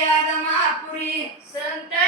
राहतो संत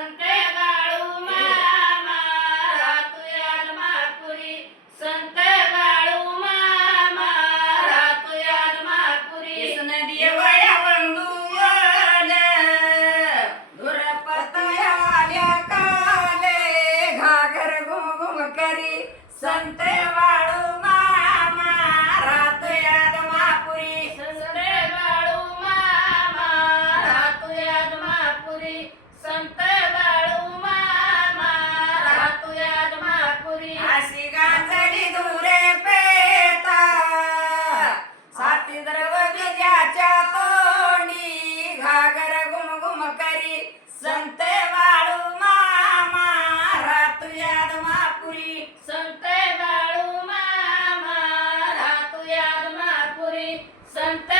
संत बाळू मामा राहतुयात मापुरी अशी गांजली धुरे पेता साती द्रव विजयाच्या तोंडी घागर गुमगुम करी. संत बाळू मामा राहतुयात मापुरी संत बाळू मामा राहतुयात मापुरी संत